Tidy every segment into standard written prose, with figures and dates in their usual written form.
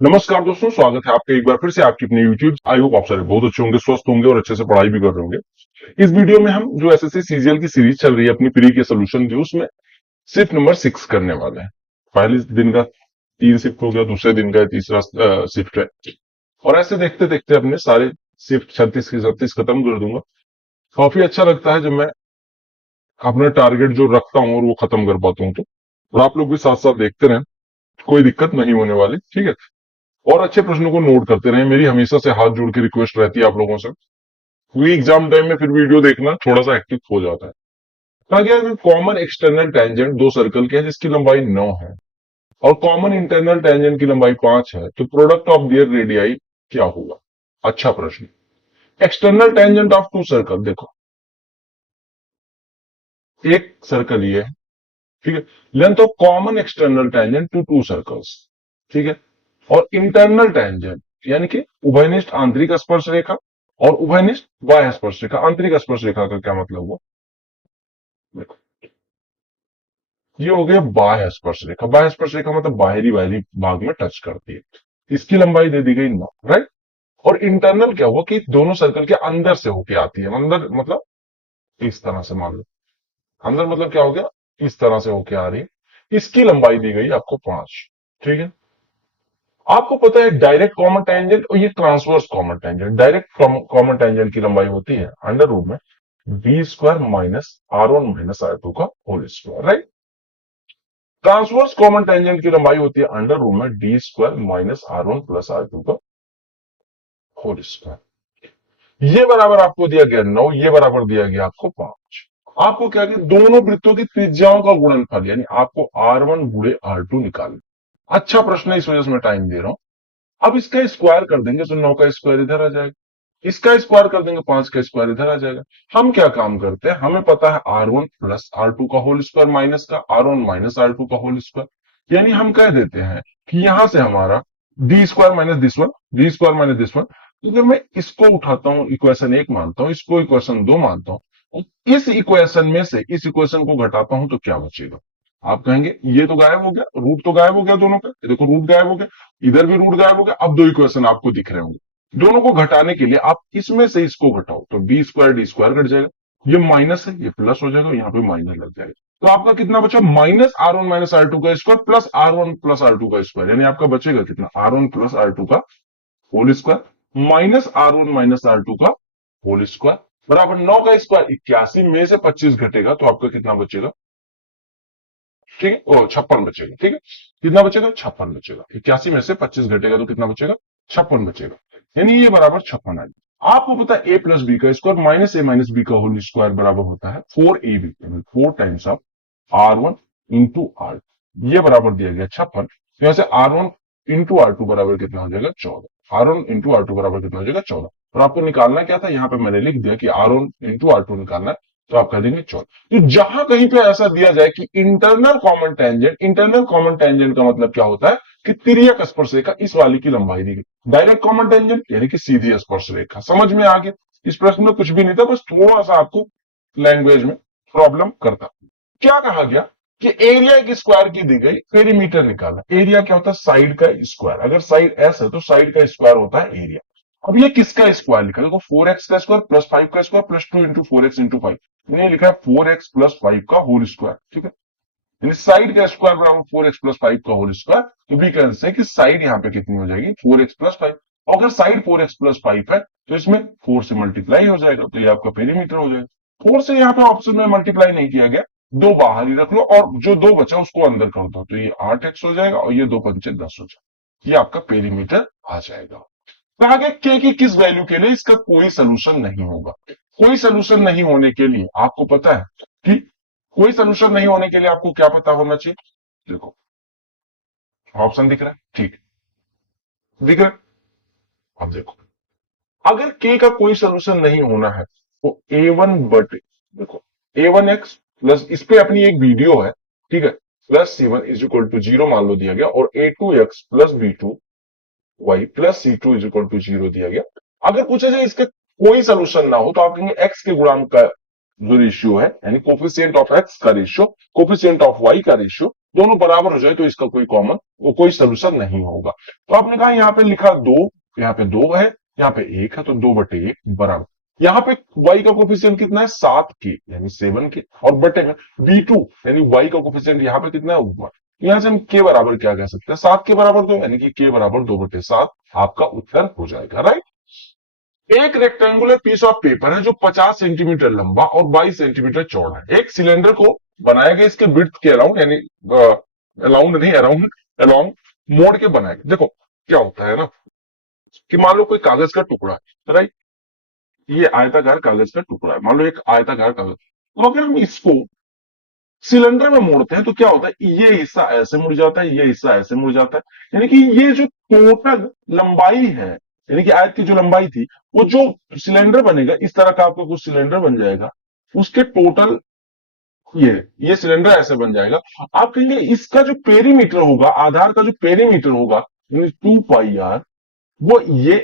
नमस्कार दोस्तों, स्वागत है आपका एक बार फिर से आपकी अपने यूट्यूब। आई होप आप सारे बहुत अच्छे होंगे, स्वस्थ होंगे और अच्छे से पढ़ाई भी कर रहे होंगे। इस वीडियो में हम जो एसएससी सीजीएल की सीरीज चल रही है अपनी प्री के सोल्यूशन की, उसमें शिफ्ट नंबर 6 करने वाले हैं। पहले दिन का 3 शिफ्ट हो गया, दूसरे दिन का तीसरा शिफ्ट है, और ऐसे देखते देखते अपने सारे शिफ्ट 36 की 36 खत्म कर दूंगा। काफी अच्छा लगता है जब मैं अपना टारगेट जो रखता हूँ और वो खत्म कर पाता हूँ। तो और आप लोग भी साथ साथ देखते रहें, कोई दिक्कत नहीं होने वाली, ठीक है। और अच्छे प्रश्नों को नोट करते रहे, मेरी हमेशा से हाथ जोड़ के रिक्वेस्ट रहती है आप लोगों से, क्योंकि एग्जाम टाइम में फिर वीडियो देखना थोड़ा सा हेक्टिक हो जाता है। कहा गया है कॉमन एक्सटर्नल टेंजेंट दो सर्कल के हैं जिसकी लंबाई 9 है और कॉमन इंटरनल टेंजेंट की लंबाई 5 है, तो प्रोडक्ट ऑफ देयर रेडियाई क्या होगा। अच्छा प्रश्न। External tangent of two circle, देखो एक सर्कल ये है, ठीक है। Length of common external tangent to two circles, ठीक है। और इंटरनल टेंजेंट यानी कि उभयनिष्ठ आंतरिक स्पर्श रेखा और उभयनिष्ठ बाह्य स्पर्श रेखा। आंतरिक स्पर्श रेखा का क्या मतलब हुआ, देखो ये हो गया बाह्य स्पर्श रेखा। बाह्य स्पर्श रेखा मतलब बाहरी बाहरी भाग में टच करती है, इसकी लंबाई दे दी गई 9, राइट। और इंटरनल क्या हुआ कि दोनों सर्कल के अंदर से होके आती है। अंदर मतलब इस तरह से मान लो, अंदर मतलब क्या हो गया, इस तरह से होके आ रही है। इसकी लंबाई दी गई आपको 5, ठीक है। आपको पता है डायरेक्ट कॉमन टेंजेंट और ये transverse common tangent. Direct common tangent की लंबाई होती है अंडर रूट में B square minus R1 minus R2 का whole square, right. Transverse common tangent की लंबाई होती है अंडर रूट में D square minus R1 plus R2 का होल स्क्वायर। ये बराबर आपको दिया गया 9, ये बराबर दिया गया आपको 5। आपको क्या किया, दोनों वृत्तों की त्रिज्याओं का गुणनफल यानी आपको R1 गुणे R2 निकालना। अच्छा प्रश्न है, इस वजह से मैं टाइम दे रहा हूं। अब इसका स्क्वायर कर देंगे तो 9 का स्क्वायर इधर आ जाएगा, इसका स्क्वायर कर देंगे 5 का स्क्वायर इधर आ जाएगा। हम क्या काम करते हैं, हमें पता है R1 प्लस R2 का होल स्क्वायर माइनस का R1 माइनस R2 का होल स्क्वायर, यानी हम कह देते हैं कि यहां से हमारा D square minus this one, D square minus this one. अगर मैं इसको उठाता हूं इक्वेशन 1 मानता हूं, इसको इक्वेशन 2 मानता हूं, और इस इक्वेशन में से इस इक्वेशन को घटाता हूं तो क्या बचेगा। आप कहेंगे ये तो गायब हो गया, रूट तो गायब हो गया दोनों का, देखो रूट गायब हो गया, इधर भी रूट गायब हो गया। अब दो इक्वेशन आपको दिख रहे होंगे, दोनों को घटाने के लिए आप इसमें से इसको घटाओ तो डी स्क्वायर घट जाएगा, ये माइनस है ये प्लस हो जाएगा, यहाँ पे माइनस लग जाएगा। तो आपका कितना बचा, माइनस R1 माइनस R2 का square plus R1 plus R2 का स्क्वायर, यानी आपका बचेगा कितना, R1 प्लस R2 का whole square minus R1 minus R2 का होल स्क्वायर बराबर 9 का स्क्वायर 81 में से 25 घटेगा तो आपका कितना बचेगा, ठीक है, ओ 56 बचेगा, ठीक है। कितना बचेगा, 56 बचेगा। 81 में से 25 घटेगा तो कितना बचेगा, 56 बचेगा, यानी ये बराबर 56 आ जाएगा। आपको पता है a प्लस बी का स्क्वायर माइनस बी का होल स्क्वायर बराबर होता है 4ab, 4 times of R1 into R, ये बराबर दिया गया 56। तो यहां से R1 इंटू R2 बराबर कितना हो जाएगा, 14। R1 इंटू R2 बराबर कितना हो जाएगा, 14। और आपको निकालना क्या था, यहां पे मैंने लिख दिया कि R1 इंटू R2 निकालना है, तो आप कह देंगे 14। तो जहां कहीं पे ऐसा दिया जाए कि internal common tangent, internal common tangent का मतलब क्या होता है कि तिर्यक स्पर्श रेखा इस वाली की लंबाई दी गई। डायरेक्ट कॉमन टेंजेंट यानी कि सीधी स्पर्श रेखा। समझ में आ गया, इस प्रश्न में कुछ भी नहीं था, बस थोड़ा सा आपको लैंग्वेज में प्रॉब्लम करता। क्या कहा गया कि एरिया एक स्क्वायर की दी गई, पेरीमीटर निकालना। एरिया क्या होता है, साइड का स्क्वायर। अगर साइड एस है तो साइड का स्क्वायर होता है एरिया। अब ये किसका स्क्वायर लिखा है, देखो 4x का स्क्वायर प्लस 5 का square plus 2 into 4x into 5, मैंने लिखा है 4x प्लस 5 का होल स्क्वायर, ठीक है। यानी साइड का स्क्वायर बराबर 4x प्लस 5 का होल स्क्वायर। तो भी कह सकते हैं कि साइड यहाँ पे कितनी हो जाएगी, 4x प्लस 5। और अगर साइड 4x प्लस 5 है तो इसमें 4 से मल्टीप्लाई हो जाएगा, तो ये आपका पेरीमीटर हो जाएगा। 4 से यहाँ पे ऑप्शन में मल्टीप्लाई नहीं किया गया, दो बाहर ही रख लो और जो दो बचा उसको अंदर कर दो, तो ये 8x हो जाएगा और ये 2 पंचे 10 हो जाएगा, ये आपका पेरीमीटर आ जाएगा। कहा गया के की किस वैल्यू के लिए इसका कोई सोल्यूशन नहीं होगा। कोई सोल्यूशन नहीं होने के लिए आपको पता है कि कोई सोल्यूशन नहीं होने के लिए आपको क्या पता होना चाहिए, देखो ऑप्शन दिख रहा है, ठीक दिख रहा है। अब देखो अगर के का कोई सोल्यूशन नहीं होना है तो A1 बटे, देखो A1x प्लस, इस पे अपनी एक वीडियो है, ठीक है, plus C1 is equal to 0 मान लो दिया गया, और A2x plus B2y plus C2 is equal to 0 दिया गया। अगर पूछा जाए इसका कोई सोल्यूशन ना हो तो आप कहेंगे x के गुणांक का जो रेशियो है, यानी कोफिशिएंट ऑफ x का रेशियो, कोफिशिएंट ऑफ y का रेशियो दोनों बराबर हो जाए तो इसका कोई कॉमन, वो कोई सोल्यूशन नहीं होगा। तो आपने कहा यहाँ पे लिखा 2, यहाँ पे 2 है, यहाँ पे 1 है, तो 2/1 बराबर, यहाँ पे y का कोफिशिएंट कितना है 7 के यानी 7 के, और बटे में b2 यानी y का कोफिशिएंट यहाँ पे कितना है 1। यहां से हम k बराबर क्या कह सकते हैं 7 के बराबर 2 यानी कि k बराबर 2/7 आपका उत्तर हो जाएगा, राइट। एक रेक्टेंगुलर पीस ऑफ पेपर है जो 50 सेंटीमीटर लंबा और 22 सेंटीमीटर चौड़ा है। एक सिलेंडर को बनाया गया इसके विड्थ के अराउंड यानी अराउंड नहीं अराउंड अलोंग मोड़ के बनाया गया। देखो क्या होता है ना कि मान लो कोई कागज का टुकड़ा है, राइट, ये आयताकार कागज का टुकड़ा है, मान लो एक आयताकार कागज, तो अगर हम इसको सिलेंडर में मोड़ते हैं तो क्या होता है, ये हिस्सा ऐसे मुड़ जाता है, ये हिस्सा ऐसे मुड़ जाता है, यानी कि ये जो टोटल लंबाई है, यानी कि आयत की जो लंबाई थी, वो जो सिलेंडर बनेगा इस तरह का आपका कुछ सिलेंडर बन जाएगा, उसके टोटल ये सिलेंडर ऐसे बन जाएगा। आप कहेंगे इसका जो पेरीमीटर होगा, आधार का जो पेरीमीटर होगा 2 पाई आर, वो ये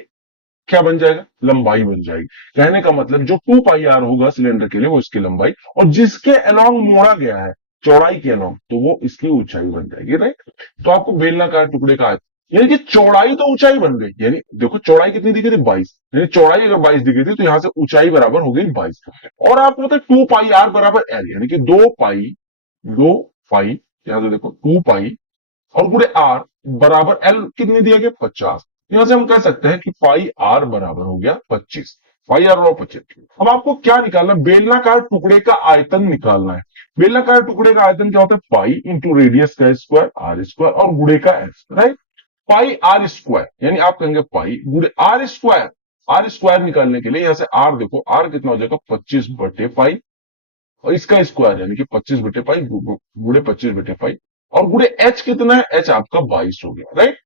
क्या बन जाएगा, लंबाई बन जाएगी। कहने का मतलब जो 2 पाई आर होगा सिलेंडर के लिए वो इसकी लंबाई, और जिसके अलोंग मोड़ा गया है चौड़ाई के अलोंग, तो वो इसकी ऊंचाई बन जाएगी, राइट। तो आपको बेलनाकार टुकड़े का यानी कि चौड़ाई तो ऊंचाई बन गई, यानी देखो चौड़ाई कितनी दिखी थी 22, यानी चौड़ाई अगर 22 दिखी थी तो यहां से ऊंचाई बराबर हो गई 22। और आपको पता है 2 पाई आर बराबर एल, यानी कि 2 पाई यहां से देखो 2 पाई और गुणे आर बराबर एल कितनी दिया गया 50। यहां से हम कह सकते हैं कि पाई आर बराबर हो गया 25, पाई आर और 25। अब आपको क्या निकालना है, बेलनाकार टुकड़े का आयतन निकालना है। बेलनाकार टुकड़े का आयतन क्या होता है, पाई इंटू रेडियस का स्क्वायर आर स्क्वायर और गुणे का एस, राइट। पाई आर स्क्वायर यानी आप कहेंगे पाई गुणे आर स्क्वायर, आर स्क्वायर निकालने के लिए यहां से आर देखो, आर कितना हो जाएगा 25/पाई, और इसका स्क्वायर यानी कि 25/पाई गुणे 25/पाई, और गुणे एच कितना है, एच आपका 22 हो गया, राइट।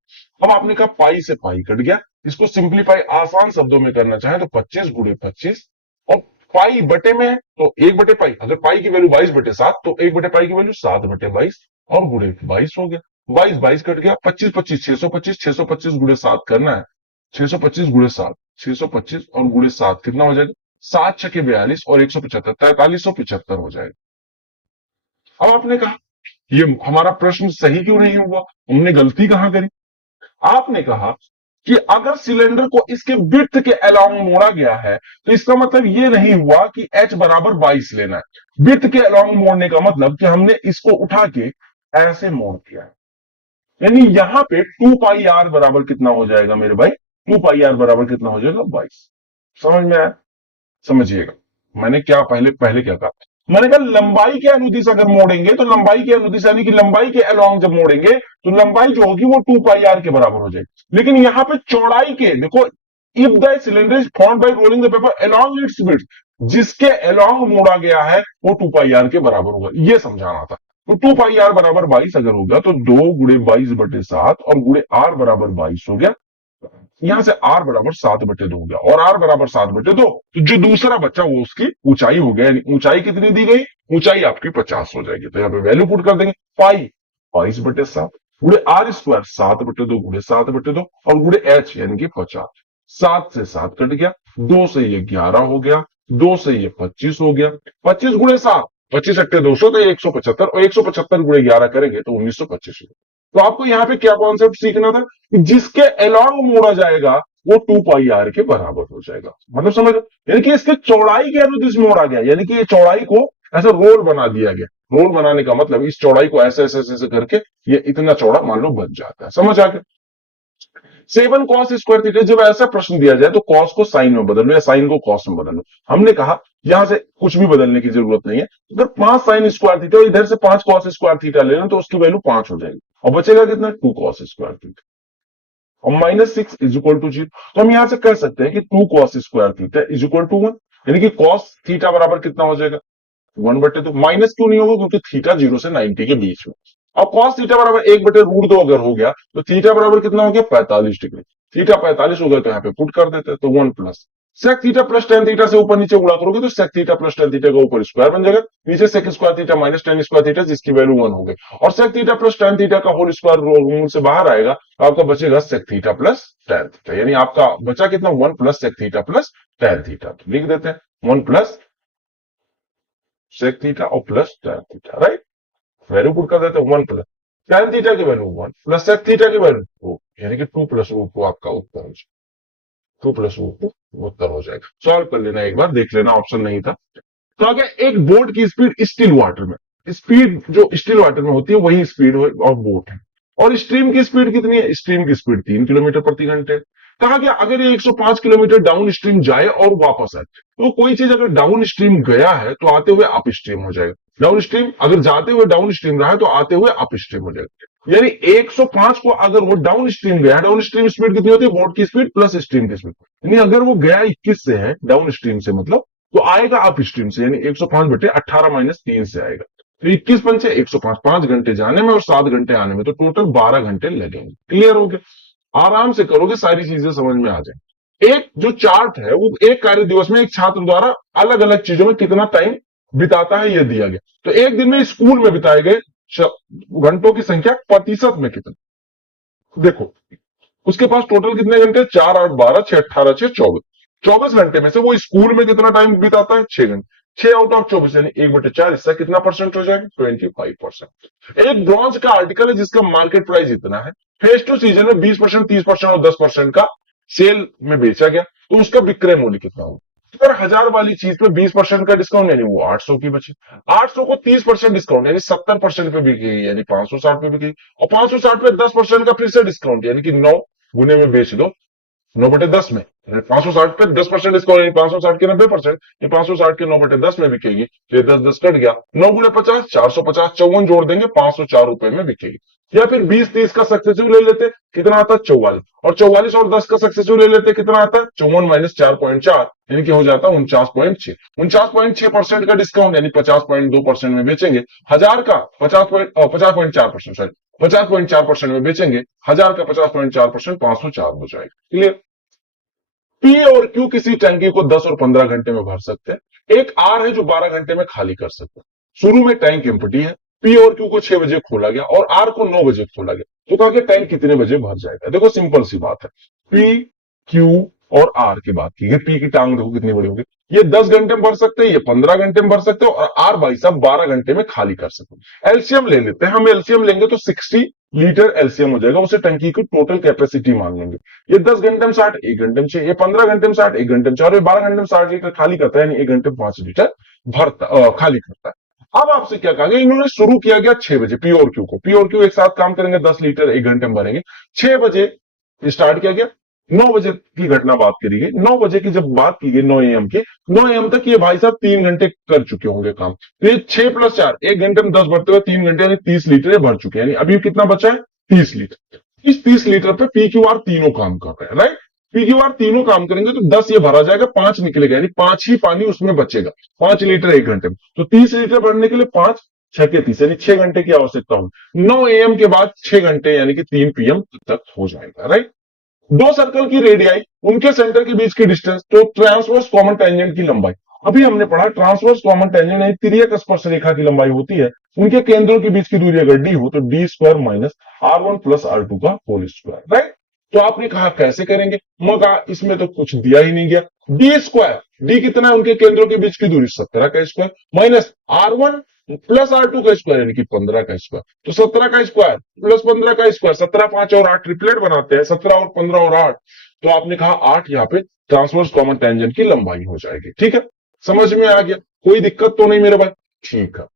अब आपने कहा पाई से पाई कट गया, इसको सिंप्लीफाई आसान शब्दों में करना चाहे तो 25 × 25, और पाई बटे में है तो 1/पाई, अगर पाई की वैल्यू 22/7 तो 1/पाई की वैल्यू 7/22 और गुणे 22 हो गया। 22 22 कट गया, 25 25 625, 625 गुणे 7 करना है, 625 गुणे 7, 625 और गुणे 7 कितना हो जाएगा, 7×6 = 42 और 175 4375 हो जाएगा। अब आपने कहा ये हमारा प्रश्न सही क्यों नहीं हुआ, हमने गलती कहां करी। आपने कहा कि अगर सिलेंडर को इसके विड्थ के अलोंग मोड़ा गया है तो इसका मतलब ये नहीं हुआ कि h बराबर 22 लेना है। विड्थ के अलोंग मोड़ने का मतलब कि हमने इसको उठा के ऐसे मोड़ दिया है, यानी यहां पे 2 पाई आर बराबर कितना हो जाएगा मेरे भाई, 2 पाई आर बराबर कितना हो जाएगा 22। समझ में आया, समझिएगा मैंने क्या पहले पहले क्या कहा, मैंने कहा लंबाई के अनुदिश अगर मोड़ेंगे तो लंबाई के अनुदिश यानी कि लंबाई के अलोंग जब मोड़ेंगे तो लंबाई जो होगी वो 2 पाई आर के बराबर हो जाएगी। लेकिन यहां पे चौड़ाई के देखो, if the cylinder is formed by rolling the paper along it's width, जिसके अलोंग मोड़ा गया है वो 2 पाई आर के बराबर होगा, ये समझाना था। तो 2 पाई आर बराबर 22 अगर हो गया तो 2 × 22/7 और गुणे आर बराबर 22 हो गया। यहां से आर बराबर 7/2 हो गया, और आर बराबर 7/2 तो जो दूसरा बच्चा वो उसकी ऊंचाई हो गया, यानी ऊंचाई कितनी दी गई, ऊंचाई आपकी 50 हो जाएगी। तो यहाँ पे वैल्यू पुट कर देंगे, पाई 22/7 गुणे आर स्क्वायर 7/2 गुणे 7/2 और गुणे एच यानी कि 50, 7 से 7 कट गया, 2 से ये 11 हो गया, 2 से ये 25 हो गया, 25 गुणे 7 25 × 200 तो 175, और 175 गुणे 11 करेंगे तो 1925। तो आपको यहाँ पे क्या कॉन्सेप्ट सीखना था कि जिसके अलोंग मोड़ा जाएगा वो 2 पाई आर के बराबर हो जाएगा, मतलब समझ, यानी कि इसके चौड़ाई के अनुदिश मोड़ा गया, यानी कि ये चौड़ाई को ऐसा रोल बना दिया गया। रोल बनाने का मतलब इस चौड़ाई को ऐसे ऐसे ऐसे करके ये इतना चौड़ा मान लो बन जाता है, समझ आ गया। 7 cos² जब ऐसा प्रश्न दिया जाए तो कॉस को साइन में बदल लो या साइन को कॉस में बदल लो। हमने कहा यहां से कुछ भी बदलने की जरूरत नहीं है, अगर 5 sin² और इधर से 5 cos² ले लो तो उसकी वैल्यू 5 हो जाएगी, और बचेगा कितना 2 cos², और -6 = 0। तो हम यहां से कह सकते हैं कि 2 cos² = 1, यानी कि कॉस थीटा बराबर कितना हो जाएगा 1/2। माइनस क्यों नहीं होगा, क्योंकि थीटा 0 से 90 के बीच में। अब कॉस थीटा बराबर 1/√2 अगर हो गया तो थीटा बराबर कितना हो गया 45 डिग्री। थीटा 45 हो गया तो यहाँ पे पुट कर देते हैं, तो 1 plus sec theta plus tan theta से ऊपर नीचे गुणा करोगे तो sec theta plus tan theta का ऊपर स्क्वायर बन जाएगा, नीचे sec square theta minus tan square theta जिसकी वैल्यू 1 हो गई, और sec theta plus tan theta का होल स्क्वायर रूल से बाहर आएगा तो आपका बचेगा sec theta plus tan theta, यानी आपका बचा कितना 1 plus sec theta plus tan theta. तो लिख देते हैं 1 प्लस सेक थीटा और plus tan theta, right. Value put कर देते हैं 1 प्लस tan थीटा की वैल्यू 1 प्लस sec थीटा की वैल्यू 2, यानी कि 2 प्लस रूट 2 आपका उत्तर हो जाएगा। 2 प्लस रूट 2 उत्तर हो जाएगा। सॉल्व कर लेना, एक बार देख लेना, ऑप्शन नहीं था। तो आगे एक बोट की स्पीड स्टिल वाटर में, स्पीड जो स्टिल वाटर में होती है वही स्पीड और बोट है। और स्ट्रीम की स्पीड कितनी है? स्ट्रीम की स्पीड 3 किलोमीटर प्रति घंटे। कहा गया अगर ये 105 किलोमीटर डाउन स्ट्रीम जाए और वापस आए, तो कोई चीज अगर डाउन स्ट्रीम गया है तो आते हुए अप स्ट्रीम हो जाएगा। डाउन स्ट्रीम अगर जाते हुए डाउन स्ट्रीम रहा है तो आते हुए अप स्ट्रीम हो जाएगा। यानी 105 को अगर वो डाउन स्ट्रीम गया, डाउन स्ट्रीम स्पीड कितनी होती है? बोट की स्पीड प्लस स्ट्रीम की स्पीड। यानी अगर वो गया 21 से है डाउन स्ट्रीम से, मतलब तो आएगा अप स्ट्रीम से, यानी 105 बटे 18 माइनस 3 से आएगा। तो 21 पंचे 105, 5 घंटे जाने में और 7 घंटे आने में, तो टोटल 12 घंटे लगेंगे। क्लियर हो गया? आराम से करोगे, सारी चीजें समझ में आ जाए। एक जो चार्ट है वो एक कार्य दिवस में एक छात्र द्वारा अलग अलग चीजों में कितना टाइम बिताता है यह दिया गया। तो एक दिन में स्कूल में बिताए गए घंटों की संख्या प्रतिशत में कितना, देखो उसके पास टोटल कितने घंटे? 4 8 12 6 18 6 24। 24 घंटे में से वो स्कूल में कितना टाइम बिताता है? 6 घंटे। 6 आउट ऑफ 24 यानी 1/4, इसका कितना परसेंट हो जाएगा? 25%। एक ब्रॉन्ज का आर्टिकल है जिसका मार्केट प्राइस इतना है, फेज टू सीजन में 20%, 30% और 10% का सेल में बेचा गया, तो उसका विक्रय मूल्य कितना होगा? अगर 1000 वाली चीज पे 20% का डिस्काउंट यानी वो 800 की बची। 800 को 30% डिस्काउंट यानी 70% पे बिकेगी, यानी 560 पे बिकेगी। और 560 पे 10% का फिर से डिस्काउंट यानी कि 9 गुने में बेच दो, 9/10 में। 560 पे 10% डिस्काउंट, 560 के 90%, ये 560 के 9/10 में बिकेगी। तो ये 10 10 कट गया, 9 गुणे 50 450, 54 जोड़ देंगे 504 रुपए में बिकेगी। या फिर 20-30 का सक्सेसिव ले लेते, कितना आता है? 44। और 44 और 10 का सक्सेसिव ले लेते, कितना आता है? 54 माइनस 4.4 यानी कि हो जाता है 49.6। 49.6% का डिस्काउंट यानी 50.2% में बेचेंगे। 1000 का 50.4%, सॉरी 50.4% में बेचेंगे। 1000 का 50.4%, 504 हो जाएगा। क्लियर? पी और क्यू किसी टंकी को 10 और 15 घंटे में भर सकते हैं। एक आर है जो 12 घंटे में खाली कर सकते हैं। शुरू में टैंक एम्प्टी है, पी और क्यू को 6 बजे खोला गया और आर को 9 बजे खोला गया, तो कहा कि टैंक कितने बजे भर जाएगा? देखो सिंपल सी बात है, पी क्यू और आर की बात की है। पी की टांग देखो कितनी बड़ी होगी, ये 10 घंटे में भर सकते हैं, ये 15 घंटे में भर सकते हो, और आर भाई साहब 12 घंटे में खाली कर सकते हैं। एलसीएम ले लेते हैं, हम एलसीएम लेंगे तो 60 लीटर एलसीएम हो जाएगा, उसे टंकी की टोटल कैपेसिटी मान लेंगे। ये 10 घंटे में 60, 1 घंटे में 6, ये 15 घंटे में 60, 1 घंटे में 4, ये 12 घंटे में 60 लीटर खाली करता है, यानी 1 घंटे में 5 लीटर खाली करता है। अब आपसे क्या कहा गया? इन्होंने शुरू किया गया 6 बजे, पी और क्यू को, पी और क्यू एक साथ काम करेंगे, 10 लीटर 1 घंटे में भरेंगे। 6 बजे स्टार्ट किया गया, 9 बजे की घटना बात करी गई। 9 बजे की जब बात की गई, 9 AM की, 9 AM तक ये भाई साहब 3 घंटे कर चुके होंगे काम। तो ये 6 + 4, 1 घंटे में 10 भरते हुए 3 घंटे यानी 30 लीटर भर चुके हैं। यानी अभी कितना बचा है? 30 लीटर। इस 30 लीटर पे पी क्यू आर तीनों काम कर रहे हैं, राइट? पी क्यू आर तीनों काम करेंगे तो 10 ये भरा जाएगा, 5 निकलेगा, यानी 5 ही पानी उसमें बचेगा। 5 लीटर 1 घंटे में, तो 30 लीटर भरने के लिए 5 6 के 30 यानी 6 घंटे की आवश्यकता होगी। 9 AM के बाद 6 घंटे यानी कि 3 PM तक हो जाएगा, राइट? दो सर्कल की रेडियाई, उनके सेंटर के बीच की डिस्टेंस, तो ट्रांसवर्स कॉमन टेंजेंट की लंबाई। अभी हमने पढ़ा ट्रांसवर्स कॉमन टेंजेंट यानी तिर्यक स्पर्श रेखा की लंबाई होती है, उनके केंद्रों के बीच की दूरी अगर डी हो तो d² minus R1 plus R2 का होल स्क्वायर, राइट? तो आपने कहा कैसे करेंगे, मगर इसमें तो कुछ दिया ही नहीं गया। d², डी कितना है? उनके केंद्रों के बीच की दूरी 17 का square minus R1 plus R2 का स्क्वायर यानी कि 15 का स्क्वायर। तो 17 का स्क्वायर प्लस 15 का स्क्वायर, 17 5 और 8 ट्रिपलेट बनाते हैं, 17 और 15 और 8, तो आपने कहा 8 यहाँ पे ट्रांसवर्स कॉमन टेंजेंट की लंबाई हो जाएगी। ठीक है, समझ में आ गया? कोई दिक्कत तो नहीं मेरे भाई? ठीक है,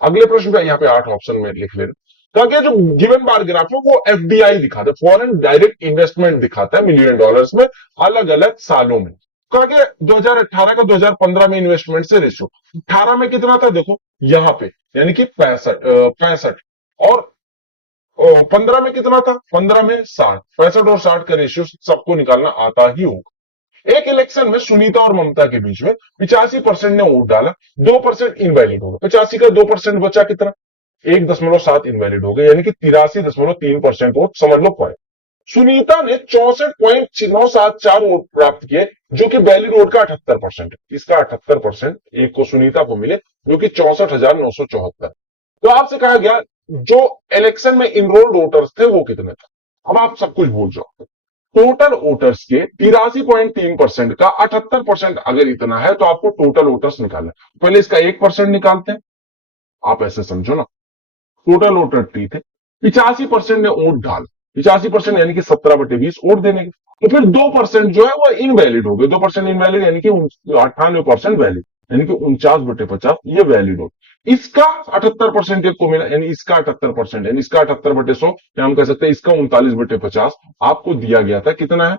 अगले प्रश्न पे यहाँ पे 8 ऑप्शन में लिख ले। कहा गया जो गिवन बार ग्राफ है वो एफडीआई दिखाता है, फॉरेन डायरेक्ट इन्वेस्टमेंट दिखाता है मिलियन डॉलर्स में अलग अलग सालों में। कहा गया 2018 का 2015 में इन्वेस्टमेंट से रेशियो 18 में कितना था, देखो यहां पे, यानी कि 65 और 15 में कितना था? 15 में 60, 65 और 60 का रेशियो सबको निकालना आता ही होगा। एक इलेक्शन में सुनीता और ममता के बीच में 85% ने वोट डाला, 2% इनवैलिड होगा। 85 का 2% बचा कितना? 1.7 इनवैलिड हो गए, यानी कि 83.3% वोट समझ लो पॉइंट। सुनीता ने 64.974 वोट प्राप्त किए, जो कि वैलिड वोट का 78% है। इसका 78% एक को सुनीता को मिले, जो कि 64,974। तो आपसे कहा गया जो इलेक्शन में इनरोल्ड वोटर्स थे वो कितने थे। अब आप सब कुछ भूल जाओ, टोटल वोटर्स के 83.3% का 78% अगर इतना है तो आपको टोटल वोटर्स निकालना है। पहले इसका 1% निकालते हैं, आप ऐसे समझो ना, टोटल वोटर टी थे, 85% ने वोट डाल, 85% यानी कि 17/20 वोट देने के। तो फिर 2% जो है वो इनवैलिड हो गए, 2% इनवैलिड यानी कि 98% वैलिड, यानी कि 49/50 ये वैलिड हो। इसका 78% को मिला, यानी इसका 78%, यानी इसका 78/100, या हम कह सकते हैं इसका 39/50 आपको दिया गया था। कितना है?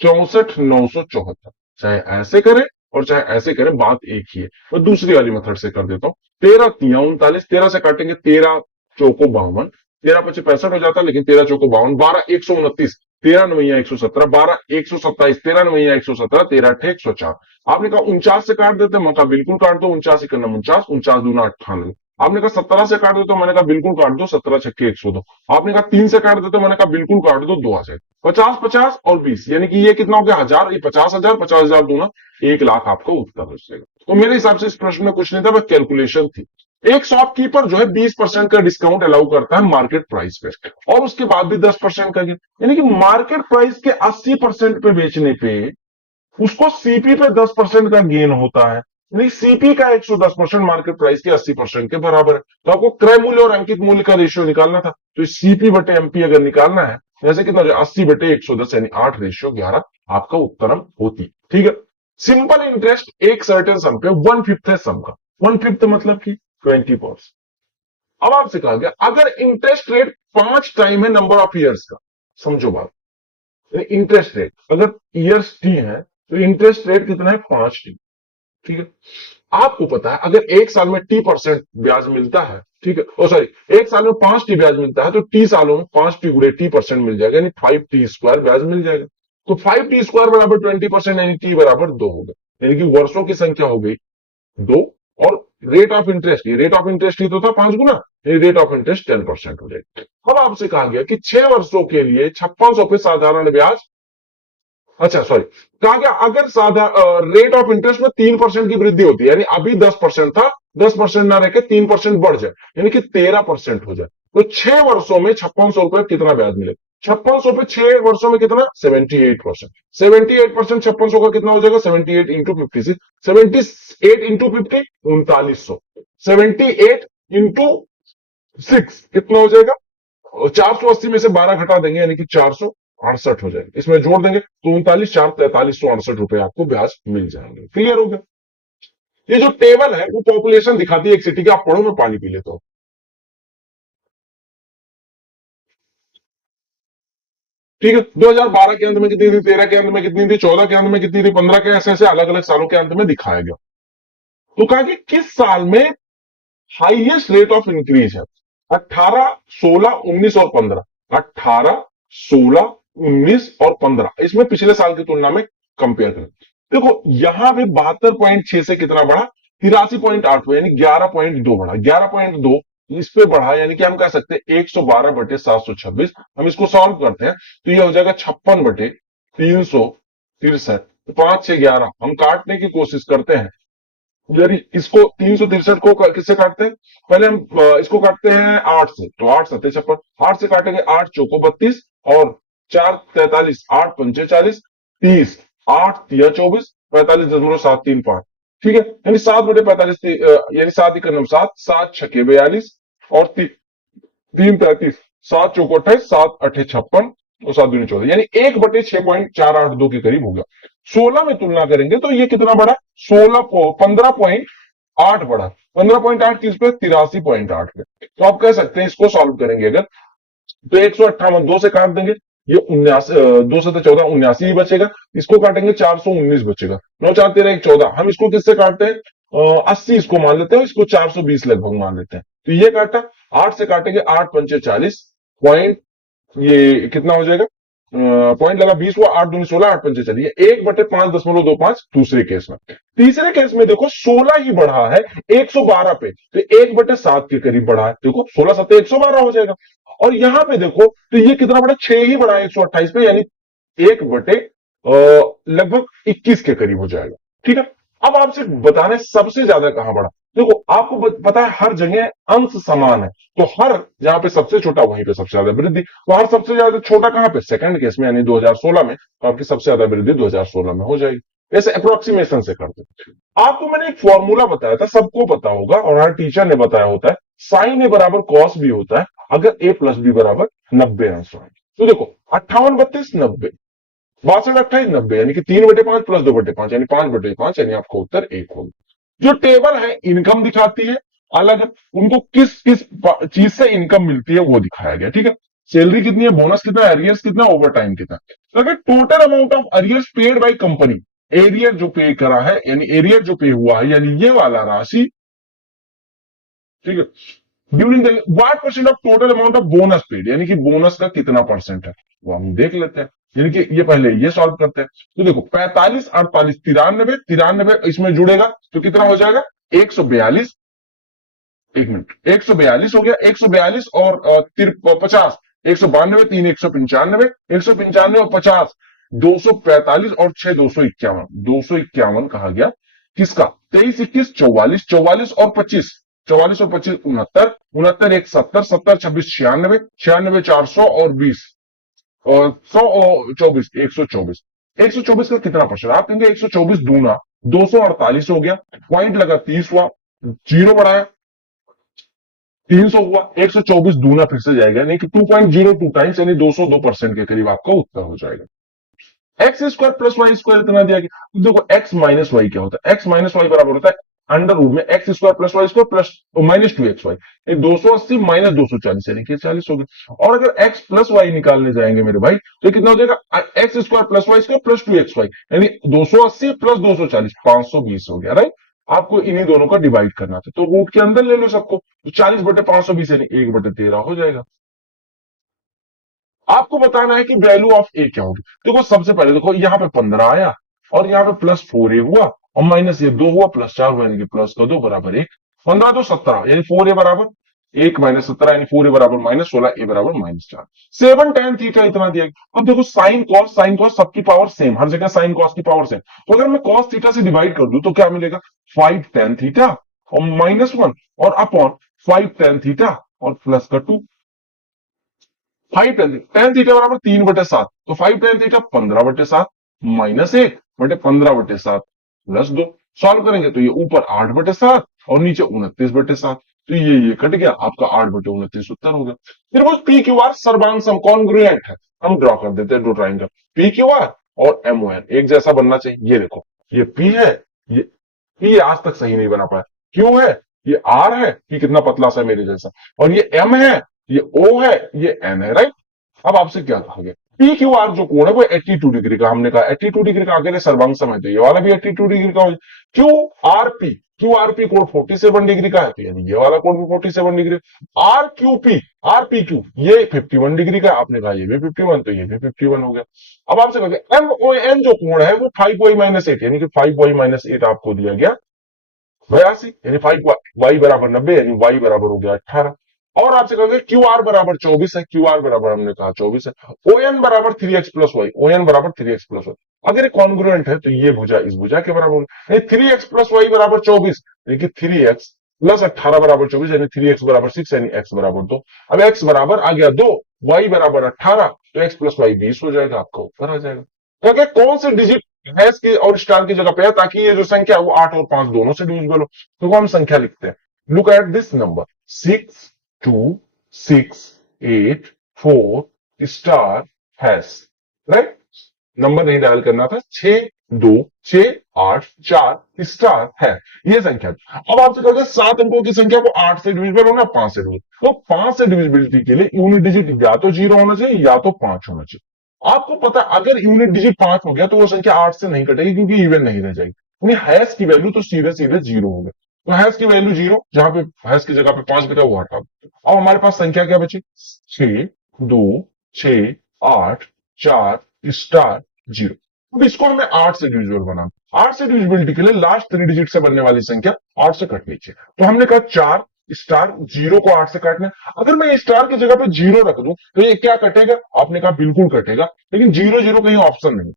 64,974। चाहे ऐसे करें और चाहे ऐसे करें, बात एक ही है। मैं दूसरी वाली मेथड से कर देता हूं। 13×3 = 39, 13 से काटेंगे 13×4 = 52, 13×5 = 65 हो जाता है, लेकिन 13×4 = 52, 12×129, 13×9 = 117, 12×127, 13×9 = 117, 13×8 = 104। आपने कहा 49 से काट देते, मैं कहा बिल्कुल काट दो, 49×49, 49×2 = 98। आपने कहा 17 से काट दो, तो मैंने कहा बिल्कुल काट दो, 17×6 = 102। आपने कहा 3 से काट दो, तो मैंने कहा बिल्कुल काट दो, 2 आ जाए। 50, 50 और 20, यानी कि ये कितना हो गया? 1000, ये 50,000, 50,000 दूना 1,00,000 आपका उत्तर हो जाएगा। तो मेरे हिसाब से इस प्रश्न में कुछ नहीं था, बस कैलकुलेशन थी। एक शॉपकीपर जो है 20% का डिस्काउंट अलाउ करता है मार्केट प्राइस पे, और उसके बाद भी 10% का, यानी कि मार्केट प्राइस के 80% पे बेचने पे उसको सीपी पे 10% का गेन होता है, यानी सीपी का 110% मार्केट प्राइस के 80% के बराबर है। तो आपको क्रय मूल्य और अंकित मूल्य का रेशियो निकालना था, तो सीपी बटे एमपी अगर निकालना है, जैसे कितना 80/110, यानी 8:11 आपका उत्तरम होती। ठीक है। सिंपल इंटरेस्ट एक सर्टेन सम पे 1/5 है सम का, 1/5 मतलब कि 20%। अब आपसे कहा गया अगर इंटरेस्ट रेट 5 टाइम है नंबर ऑफ ईयर्स का, समझो बात, इंटरेस्ट रेट अगर ईयर्स टी है तो इंटरेस्ट रेट कितना है? 5 टी। ठीक है। आपको पता है अगर एक साल में टी% ब्याज मिलता है, ठीक है, ओ सॉरी, एक साल में 5 टी ब्याज मिलता है, तो टी सालों में 5 टी × टी% मिल जाएगा, यानी 5 टी² ब्याज मिल जाएगा। तो 5 टी² बराबर 20%, यानी टी बराबर 2 होगा, यानी कि वर्षों की संख्या हो गई 2। और रेट ऑफ इंटरेस्ट, ये रेट ऑफ इंटरेस्ट ही तो था 5 गुना, ये रेट ऑफ इंटरेस्ट 10% हो जाएगी। अब आपसे कहा गया कि 6 वर्षों के लिए 5600 पे साधारण ब्याज, अच्छा सॉरी, कहा गया अगर रेट ऑफ इंटरेस्ट में 3% की वृद्धि होती है, यानी अभी 10% था, 10% ना रहकर 3% बढ़ जाए, यानी कि 13% हो जाए, तो 6 वर्षों में 5600 रुपए कितना ब्याज मिले? 5600 पे 6 वर्षों में कितना? 78%। 78% 5600 का कितना हो जाएगा? 78 × 56, 78 × 50 3900, 78 × 6 कितना हो जाएगा? 480 में से 12 घटा देंगे, यानी कि 468 हो जाएगा। इसमें जोड़ देंगे तो 39×4 = 4368 रुपए आपको ब्याज मिल जाएंगे। क्लियर हो गया? ये जो टेबल है वो पॉपुलेशन दिखाती है एक सिटी की। आप पढ़ो, मैं पानी पी लेता हूं। ठीक है। 2012 के अंत में कितनी थी, 13 के अंत में कितनी थी, 14 के अंत में कितनी थी, 15 के, ऐसे ऐसे अलग अलग सालों के अंत में दिखाया गया। तो कहा कि किस साल में हाईएस्ट रेट ऑफ इंक्रीज है? 18, 16, 19 और 15। 18, 16, 19 और 15, इसमें पिछले साल की तुलना में कंपेयर करें। देखो यहां पे 72.6 से कितना बढ़ा? 83.8 पे, यानी 11.2 बढ़ा, 11.2 इस पे बढ़ा, यानी कि हम कह सकते हैं 112/726। हम इसको सॉल्व करते हैं तो ये हो जाएगा 56/363। 5 से 11 हम काटने की कोशिश करते हैं, यदि इसको 363 को किससे काटते हैं? पहले हम इसको काटते हैं 8 से, तो 8×7 = 56। 8 से काटेंगे, 8×4 = 32, और 4×43, 8×5 = 40, 30, 8×3 = 24, 45.735। ठीक है, यानी 7/45, यानी 7×1 = 7, 7×6 = 42, और 3×33, 7×4 = 28, 7×8 = 56, और 7×2 = 14, यानी 1/6.482 के करीब हो गया। 16 में तुलना करेंगे तो ये कितना बढ़ा? 15.8 बढ़ा। 15.8 किस पे? 83.8 पे। तो आप कह सकते हैं इसको सॉल्व करेंगे अगर, तो 158 2 से काट देंगे, ये 79, 2 से तो 14, 79 ही बचेगा। इसको काटेंगे 419 बचेगा। 9×4 = 14, हम इसको किससे काटते हैं? 80 इसको मान लेते हैं, इसको 420 लगभग मान लेते हैं, तो ये काटा। 8 से काटेंगे, 8×5 = 40, पॉइंट, ये कितना हो जाएगा? पॉइंट लगा 20 हुआ, 8×2 = 16, 8×5 = 40, 1/5.25 दूसरे केस में। तीसरे केस में देखो 16 ही बढ़ा है 112 पे, तो 1/7 के करीब बढ़ा है। देखो 16×7 = 112 हो जाएगा। और यहां पे देखो तो ये कितना बढ़ा? 6 ही बढ़ा है 128 पे, यानी 1/लगभग 21 के करीब हो जाएगा। ठीक है। अब आपसे बताने सबसे ज्यादा कहां बढ़ा। देखो आपको पता है हर जगह अंश समान है, तो हर जहां पे सबसे छोटा वहीं पे सबसे ज्यादा वृद्धि, तो हर सबसे ज्यादा छोटा कहां पे? सेकंड केस में, यानी 2016 में, तो आपकी सबसे ज्यादा वृद्धि 2016 में हो जाएगी। ऐसे अप्रोक्सीमेशन से करते। आपको मैंने एक फॉर्मूला बताया था, सबको पता होगा और हर टीचर ने बताया होता है, साइन ए बराबर कॉस बी होता है अगर ए प्लस बी बराबर 90 अंश हो। तो देखो 58 32 90 62 28 90 यानी कि 3/5 प्लस 2/5 यानी 5/5 यानी आपका उत्तर 1 होगा। जो टेबल है इनकम दिखाती है अलग, उनको किस किस चीज से इनकम मिलती है वो दिखाया गया। ठीक है, सैलरी कितनी है, बोनस कितना, एरियर्स कितना, ओवर टाइम कितना। तो अगर total amount of arrears paid by company, arrear जो पे करा है यानी एरियर जो पे हुआ है यानी ये वाला राशि, ठीक है, during the what percent of total amount of bonus paid यानी कि बोनस का कितना परसेंट है वो हम देख लेते हैं। यानी कि ये पहले ये सॉल्व करते हैं। तो देखो 45 48 93 93 इसमें जुड़ेगा तो कितना हो जाएगा 142, एक मिनट 142 हो गया, 142 और 50 192 3 195 195 और 50 245 और 6 251 251 कहा गया किसका 23 21 44 44 और 25 44 और 25 69 69 1 70 70 26 96 96 400 और 20 और 100 और 24 124 124 का कितना परसेंट आप कहेंगे 124 दूना 248 हो गया, पॉइंट लगा 30 हुआ, जीरो बढ़ाया 300 हुआ, 124 दूना फिर से जाएगा नहीं कि 2.02 टाइम्स यानी 202% के करीब आपका उत्तर हो जाएगा। X square plus Y square इतना दिया गया। तो देखो एक्स माइनस वाई क्या होता है, एक्स माइनस वाई बराबर होता है अंडर रूट में X square plus Y square plus minus 2xy 280 minus 240 यानी कि 40 हो गया। और अगर एक्स प्लस वाई निकालने जाएंगे मेरे भाई तो कितना हो जाएगा X square plus Y square plus 2xy यानी 280 प्लस 240 520 हो गया। राइट, आपको इन्हीं दोनों का डिवाइड करना था तो रूट के अंदर ले लो सबको, तो 40/520 यानी 1/13 हो जाएगा। आपको बताना है कि वैल्यू ऑफ ए क्या होगी। देखो सबसे पहले देखो यहां पे 15 आया और यहां पे +4a हुआ और माइनस ये 2 हुआ +4 हुआ यानी कि +2 बराबर 1, 15 तो 17 यानी 4a बराबर 1 माइनस 17 यानी 4a बराबर -16 a बराबर -4 7 tan थीटा इतना दिया। अब देखो साइन कॉस सबकी पावर सेम, हर जगह साइन कॉस की पावर सेम, तो अगर मैं कॉस थीटा से डिवाइड कर दूं तो क्या मिलेगा 5 tan थीटा और -1 और अपॉन 5 tan थीटा और प्लस का 2 5 tan थीटा बराबर 3/7 तो 5 tan थीटा 15/7 -1/15/7 +2 सॉल्व करेंगे तो ये ऊपर 8/7 और नीचे 29/7 तो ये कट गया आपका 8/29 उत्तर होगा। फिर वो पी क्यू आर सर्वांग सम कॉन्ग्रुएंट है, हम ड्रॉ कर देते हैं दो ट्राइंगल पी क्यू आर और एमओएन एक जैसा बनना चाहिए। ये देखो ये पी है, ये पी आज तक सही नहीं बना पाया, क्यू है, ये आर है, ये कितना पतला सा मेरे जैसा, और ये एम है, ये ओ है, ये एन है। राइट, अब आपसे क्या कहा गया पी क्यू आर जो कोण है वो 82 डिग्री का, हमने कहा 82 डिग्री का आगे सर्वांग सम है तो ये वाला भी 82 डिग्री का हो। क्यू आर पी कोण 47 डिग्री का है तो यानी ये वाला कोण भी 47 डिग्री। आर पी क्यू ये 51 डिग्री का, आपने कहा ये भी 51 तो ये भी 51 हो गया। अब आपसे कहा एम ओ एन जो कोण है वो 5y-8 यानी कि 5y-8 आपको दिया गया 82 यानी 5y बराबर 90 यानी y बराबर हो गया 18। और आपसे कहोगे क्यू आर बराबर 24 है, क्यू आर बराबर हमने कहा 24 है, ओ एन बराबर 3x plus Y, O N बराबर 3x प्लस वाई। अगर ये कॉन्ग्रुएंट है तो ये भुजा इस भुजा के बराबर होगी, 3x प्लस वाई बराबर 24 यानी कि 3x प्लस 18 बराबर 24 यानी 3x बराबर 6 यानी x बराबर 2। अब x बराबर आ गया 2, y बराबर 18 तो x प्लस वाई 20 हो जाएगा, आपका उत्तर आ जाएगा। क्योंकि कौन से डिजिट हैश की और स्टार की जगह पे है ताकि ये जो संख्या है वो 8 और 5 दोनों से डिविजिबल हो, तो वो हम संख्या लिखते हैं। Look at this number 6 2 6 8 4 star hash. Right, number नहीं डायल करना था, 6 2 6 8 4 स्टार है ये संख्या। अब आपसे कहोगे 7 अंकों की संख्या को 8 से डिविजिबल होना 5 से डिविजिबल, तो 5 से डिविजिबिलिटी के लिए यूनिट डिजिट या तो 0 होना चाहिए या तो 5 होना चाहिए। आपको पता अगर यूनिट डिजिट 5 हो गया तो वो संख्या 8 से नहीं कटेगी क्योंकि इवन नहीं रह जाएगी, हैश की वैल्यू तो सीधे सीधे 0 हो गया। तो हैश की वैल्यू 0, जहां पे हैश की जगह पे 5 बचा वो हटा। अब हमारे पास संख्या क्या बची 6 2 6 8 4 स्टार 0। अब इसको हमें 8 से डिविजिबल बनाना, 8 से डिविजिबिलिटी के लिए लास्ट 3 डिजिट से बनने वाली संख्या 8 से कटनी चाहिए। तो हमने कहा 4 स्टार 0 को 8 से काटना है। अगर मैं स्टार की जगह पे 0 रख दूं तो ये क्या कटेगा, आपने कहा बिल्कुल कटेगा, लेकिन 0 0 कहीं ऑप्शन नहीं।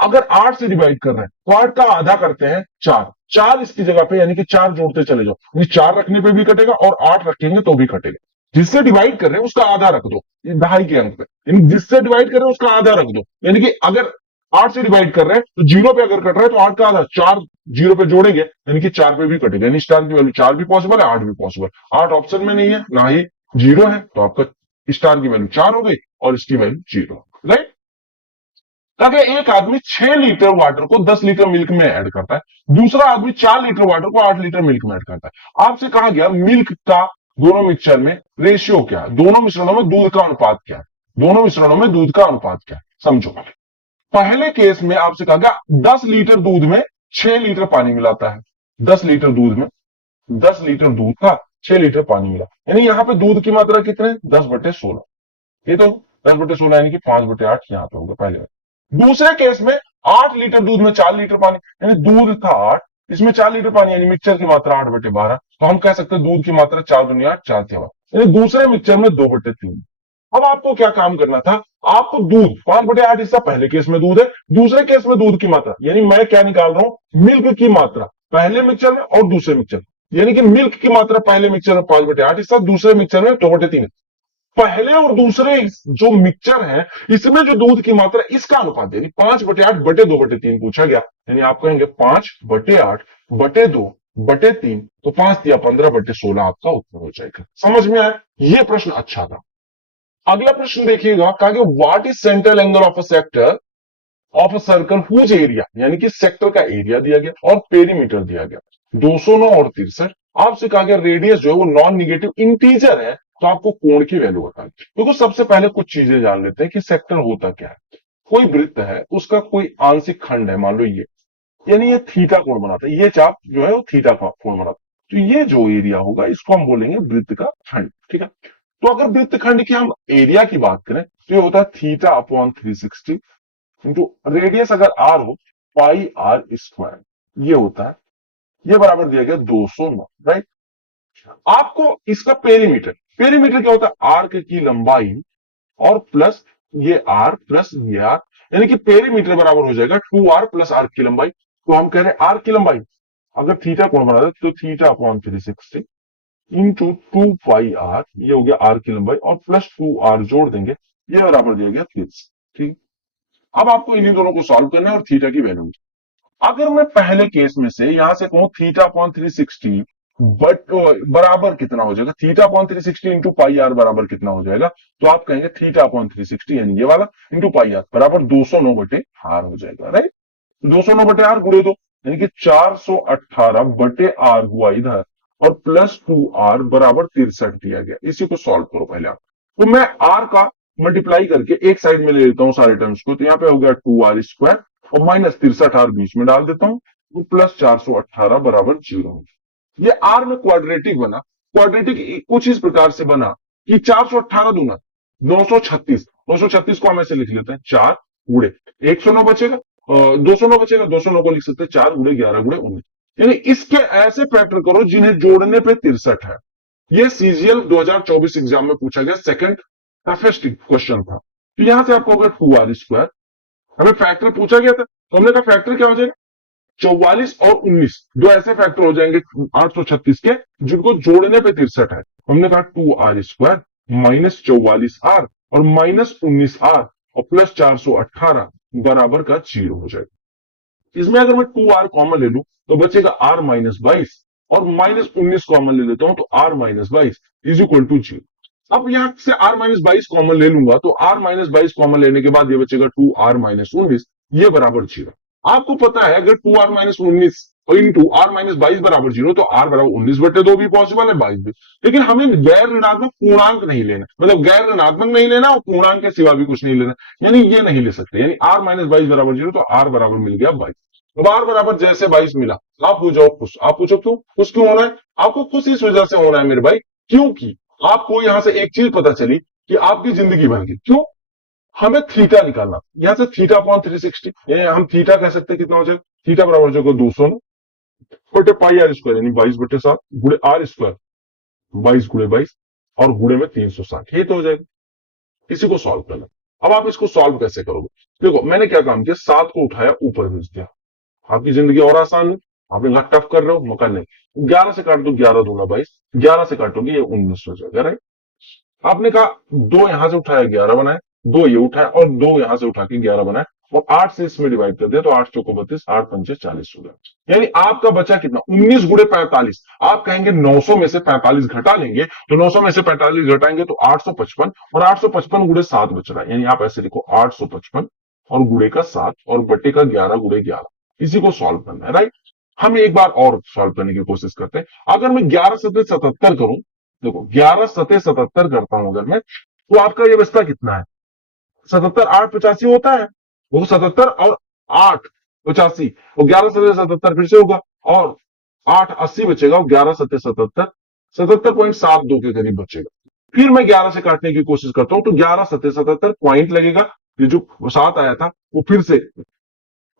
अगर 8 से डिवाइड कर रहे हैं तो 8 का आधा करते हैं 4, 4 इसकी जगह पे यानी कि 4 जोड़ते चले जाओ, 4 रखने पे भी कटेगा और 8 रखेंगे तो भी कटेगा। जिससे डिवाइड कर रहे हैं उसका आधा रख दो, दहाई के अंक पे, यानी जिससे डिवाइड कर रहे हैं उसका आधा रख दो, यानी कि अगर 8 से डिवाइड कर रहे हैं तो 0 पे अगर कट रहा है तो 8 का आधा 4 जीरो पे जोड़ेंगे यानी कि 4 पे भी कटेगा, यानी स्टार की वैल्यू 4 भी पॉसिबल है, 8 भी पॉसिबल। 8 ऑप्शन में नहीं है, ना ही जीरो है, तो आपका स्टार की वैल्यू 4 हो गई और इसकी वैल्यू जीरो, राइट। ताकि एक आदमी 6 लीटर वाटर को 10 लीटर मिल्क में ऐड करता है, दूसरा आदमी 4 लीटर वाटर को 8 लीटर मिल्क में ऐड करता है। आपसे कहा गया मिल्क का दोनों मिक्सचर में रेशियो क्या है, दोनों मिश्रणों में दूध का अनुपात क्या है, दोनों मिश्रणों में दूध का अनुपात क्या है, समझो। पहले केस में आपसे कहा गया 10 लीटर दूध में 6 लीटर पानी मिलाता है, 10 लीटर दूध में 10 लीटर दूध का 6 लीटर पानी मिला, यानी यहां पे दूध की मात्रा कितने, 10/16। ये तो 10/16 यानी कि 5/8 यहां पे होगा पहले। दूसरे केस में 8 लीटर दूध में 4 लीटर पानी, यानी दूध था 8, इसमें 4 लीटर पानी, यानी मिक्सचर की मात्रा 8/12, तो हम कह सकते हैं दूध की मात्रा 4 दुनिया 8, 4 4, यानी दूसरे मिक्सचर में 2/3। अब आपको क्या काम करना था, आपको दूध 5/8 हिस्सा पहले केस में दूध है, दूसरे केस में दूध की मात्रा, यानी मैं क्या निकाल रहा हूं, मिल्क की मात्रा पहले मिक्सचर में और दूसरे मिक्सचर, यानी कि मिल्क की मात्रा पहले मिक्सचर में 5/8 हिस्सा, दूसरे मिक्सचर में 2/3। पहले और दूसरे जो मिक्सचर है इसमें जो दूध की मात्रा इसका अनुपात, यानी 5/8/2/3 पूछा गया, यानी आप कहेंगे 5/8/2/3, तो 5 या 15/16 आपका उत्तर हो जाएगा। समझ में आया, यह प्रश्न अच्छा था। अगला प्रश्न देखिएगा, कहा कि what is central angle of a sector of a circle whose area, यानी कि सेक्टर का एरिया दिया गया और पेरीमीटर दिया गया 209 और 63। आपसे कहा गया रेडियस जो है वो नॉन निगेटिव इंटीजर है, तो आपको कोण की वैल्यू बतानी। देखो सबसे पहले कुछ चीजें जान लेते हैं कि सेक्टर होता क्या है। कोई वृत्त है, उसका कोई आंशिक खंड है, मान लो ये, यानी ये थीटा कोण बनाता है, ये चाप जो है वो थीटा का कोण बनाता है, तो ये जो एरिया होगा इसको हम बोलेंगे वृत्त का खंड, ठीक है। तो अगर वृत्तखंड की हम एरिया की बात करें तो ये होता है थीटा अपॉन 360 इंटू रेडियस अगर आर हो पाई आर स्क्वायर, ये होता है, ये बराबर दिया गया 209, राइट। आपको इसका पेरीमीटर, पेरीमीटर क्या होता है, आर्क की लंबाई और प्लस ये आर प्लस ये आर, यानी कि पेरीमीटर बराबर हो जाएगा 2r प्लस आर्क की लंबाई। तो हम कह रहे हैं आर्क की लंबाई अगर थीटा कोण बना दे तो थीटा अपॉन 360 इंटू 2πr, ये हो गया आर की लंबाई, और प्लस 2r जोड़ देंगे, ये बराबर दिया गया 30, ठीक। अब आपको इन्हीं दोनों को सॉल्व करना है और थीटा की वैल्यू। अगर मैं पहले केस में से यहां से कहूं थीटा अपॉन 360 बट बराबर कितना हो जाएगा, theta upon 360 into pi R बराबर कितना हो जाएगा, तो आप कहेंगे थीटा अपॉन 360 यानी ये वाला इंटू पाई आर बराबर 209/r हो जाएगा, राइट। 209/r गुणे दो, यानी कि 418/r हुआ इधर, और प्लस 2r बराबर 63 दिया गया। इसी को सॉल्व करो पहले आप। तो मैं r का मल्टीप्लाई करके एक साइड में ले लेता हूं सारे टर्म्स को, तो यहां पे हो गया 2r स्क्वायर और माइनस 63r बीच में डाल देता हूं, तो प्लस 418 बराबर 0। ये आर में क्वाड्रेटिक बना, क्वाड्रेटिक कुछ इस प्रकार से बना कि 418 दूना 936, 936 को हम ऐसे लिख लेते हैं 4 गुड़े 109 बचेगा, 209 बचेगा, 209 को लिख सकते हैं 4 गुड़े 11 गुड़े 19, यानी इसके ऐसे फैक्टर करो जिन्हें जोड़ने पे 63 है। ये सीजीएल 2024 एग्जाम में पूछा गया सेकंड टफेस्ट क्वेश्चन था। तो यहां से आपको होगा 2r स्क्वायर, हमें फैक्टर पूछा गया था, तो हमने कहा फैक्टर क्या हो जाएगा, 44 और 19 दो ऐसे फैक्टर हो जाएंगे 836 के जिनको जोड़ने पे 63 है। हमने कहा 2r स्क्वायर माइनस 44r और माइनस 19r और प्लस 418 बराबर का 0 हो जाएगा। इसमें अगर मैं 2r कॉमन ले लूं तो बचेगा r माइनस 22 और माइनस 19 कॉमन ले लेता हूं तो r minus 22 is equal to 0। अब यहां से r माइनस 22 कॉमन ले लूंगा तो r माइनस 22 कॉमन लेने के बाद ये बचेगा 2r माइनस 19, ये बराबर 0। आपको पता है अगर 2r माइनस 19 और इंटू r माइनस 22 बराबर 0 तो r बराबर 19/2 भी पॉसिबल है, 22 भी। लेकिन हमें गैर ऋणात्मक पूर्णांक नहीं लेना, मतलब गैर ऋणात्मक नहीं लेना और पूर्णांक के सिवा भी कुछ नहीं लेना, यानी ये नहीं ले सकते, यानी r माइनस 22 बराबर 0, तो r बराबर मिल गया 22। अब r बराबर जैसे 22 मिला, आप हो जाओ खुश। आप पूछो क्यों खुश क्यों होना है, आपको खुश इस वजह से होना है मेरे भाई, क्योंकि आपको यहां से एक चीज पता चली कि आपकी जिंदगी बन गई। क्यों, हमें थीटा निकालना, यहां से थीटा अपॉन 360, हम थीटा कह सकते हैं कितना हो जाएगा, थीटा बराबर हो जाएगा 209 बटे पाई आर स्क्वायर, यानी 22/7 गुड़े आर स्क्वायर 22 गुड़े 22 और गुड़े में 360, ये तो हो जाएगा। इसी को सॉल्व करना। अब आप इसको सॉल्व कैसे करोगे, देखो मैंने क्या काम किया, 7 को उठाया ऊपर भेज दिया, आपकी जिंदगी और आसान है। आपने कहा टफ कर रहे हो, मौका नहीं। 11 से काट दो, 11 दूना 22, 11 से काटोगे ये 19 हो जाएगा, राइट। आपने कहा 2 यहां से उठाया 11 बनाए, 2 ये उठाया और 2 यहां से उठा के 11 बनाए, और 8 से इसमें डिवाइड कर दिया तो 8 चौको 32, 8 पंचे 40 हो गया। यानी आपका बचा कितना, 19 गुणे 45। आप कहेंगे 900 में से 45 घटा लेंगे, तो 900 में से 45 घटाएंगे तो 855, और 855 गुणे 7 बच रहा है। यानी आप ऐसे लिखो 855 और गुणे का 7 और बटे का 11 गुणे 11। इसी को सॉल्व करना है, राइट। हम एक बार और सॉल्व करने की कोशिश करते हैं। अगर मैं 11 सतह 77 करूं, देखो 11 सतह 77 करता हूं अगर मैं, तो आपका ये बचता कितना है, 77 8 85 होता है। वो 77 और 8 85, वो 11 सतह 77 फिर से होगा, और 8 80 बचेगा, और 11 सतह 77 77.72 के करीब बचेगा। फिर मैं 11 से काटने की कोशिश करता हूं तो 11 सतह 77 पॉइंट लगेगा, ये जो 7 आया था वो फिर से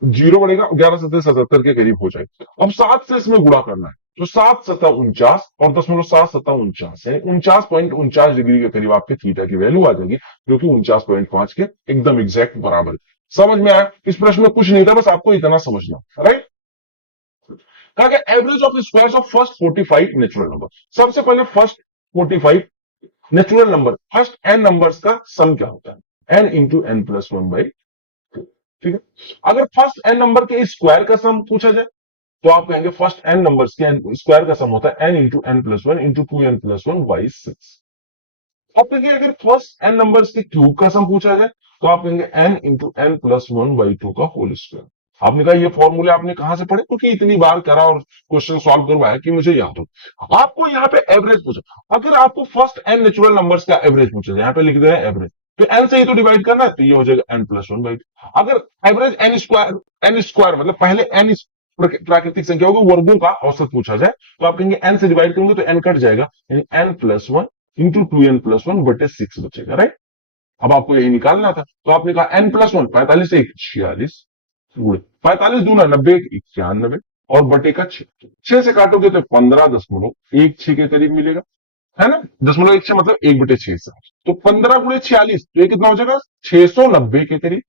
जीरो बढ़ेगा, 11 सतह 77 के करीब हो जाएगा। अब 7 से इसमें गुणा करना है, तो 7 सतह 49 और 10.7 सतह 49, यानी 49.49 डिग्री के करीब आपके थीटा की वैल्यू आ जाएगी, जो कि 49.5 के एकदम एग्जैक्ट बराबर है। समझ में आया? इस प्रश्न में कुछ नहीं था, बस आपको इतना समझना, राइट। कहा गया average of squares of first 45 natural number. सबसे पहले first 45 natural number, first N numbers का सम क्या होता है, N into N plus one by, ठीक है। अगर फर्स्ट एन नंबर के स्क्वायर का सम पूछा जाए, तो आप कहेंगे फर्स्ट एन नंबर्स के स्क्वायर का सम होता है N into N plus one into 2n plus one by 6। आप कहेंगे अगर फर्स्ट एन नंबर्स के क्यूब का सम पूछा जाए, तो आप कहेंगे N into N plus one by 2 का होल स्क्वायर। आपने कहा ये फॉर्मूले आपने कहां से पढ़े, क्योंकि इतनी बार करा और क्वेश्चन सॉल्व करवाया कि मुझे याद हो। आपको यहाँ पे एवरेज पूछा, अगर आपको फर्स्ट एन नेचुरल नंबर्स का एवरेज पूछा जाए, यहाँ पे लिख दे रहे हैं एवरेज, तो एन से ही तो डिवाइड करना है, तो ये हो जाएगा एन प्लस वन बाई 2। अगर एवरेज एन स्क्वायर मतलब पहले एन प्राकृतिक संख्याओं के वर्गों का औसत पूछा जाए, तो आप कहेंगे एन से डिवाइड करेंगे तो एन कट जाएगा, यानी N plus one into 2n plus one बटे 6 बचेगा, राइट। अब आपको यही निकालना था, तो आपने कहा एन प्लस वन 45 से 46, 45 दूना 90 91, और बटे का 6 से काटोगे तो 15.16 के करीब मिलेगा, है ना। 0.16 मतलब 1/6 से, तो 15 गुणे 46, तो ये कितना हो जाएगा 690 के करीब।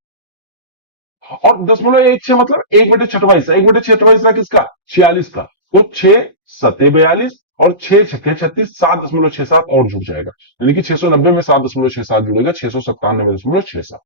और 0.16 मतलब 1/6 हिस्सा, 1/6 हिस्सा किसका, 46 का, तो 6 सते 42 और 6 छक्के 36, 7.67 और जुड़ जाएगा, यानी कि 690 में 7.67 जुड़ेगा, 697.67।